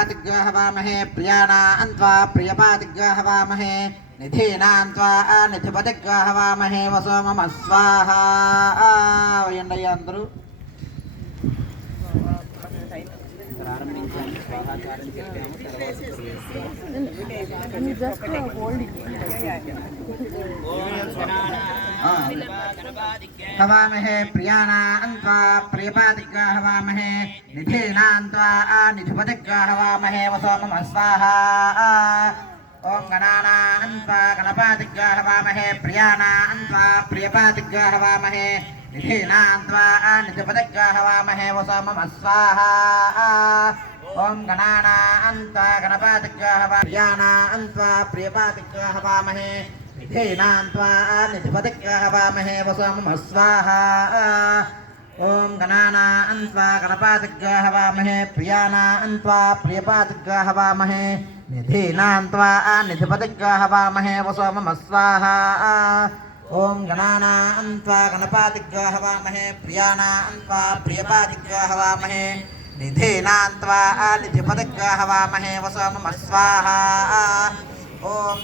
गणपातिग्रह हवामहे प्रियाणां त्वा प्रियपातिग्रह हवामहे निधीनां त्वा निधिपतिग्रह हवामहे वसो मम स्वाहा वयंडయ్య అందరూ ప్రారంభించాము స్వాహాచారం చెప్పాము हवामहे प्रियाणां त्वा प्रियपातिग्रह हवामहे निधीनां त्वा निधिपतिग्रह हवामहे वसो मम स्वाहा ओम गणानां त्वा गणपातिग्रह हवामहे प्रियाणां त्वा प्रियपातिग्रह हवामहे निधीनां त्वा निधिपतिग्रह हवामहे वसो मम स्वाहा ओम गणानां त्वा गणपातिग्रह प्रियाणां त्वा प्रियपातिग्रह हवामहे निधीनां त्वा निधिपतिग्रह हवामहे वसो मम स्वाहा ओम गणानां त्वा गणपातिग्रह हवामहे प्रियाणां त्वा प्रियपातिग्रह हवामहे निधीनां त्वा निधिपतिग्रह हवामहे वसो मम स्वाहा ओम गणानां त्वा गणपातिग्रह हवामहे प्रियाणां त्वा प्रियपातिग्रह हवामहे निधीनां त्वा निधिपतिग्रह हवामहे वसो मम स्वाहा ओम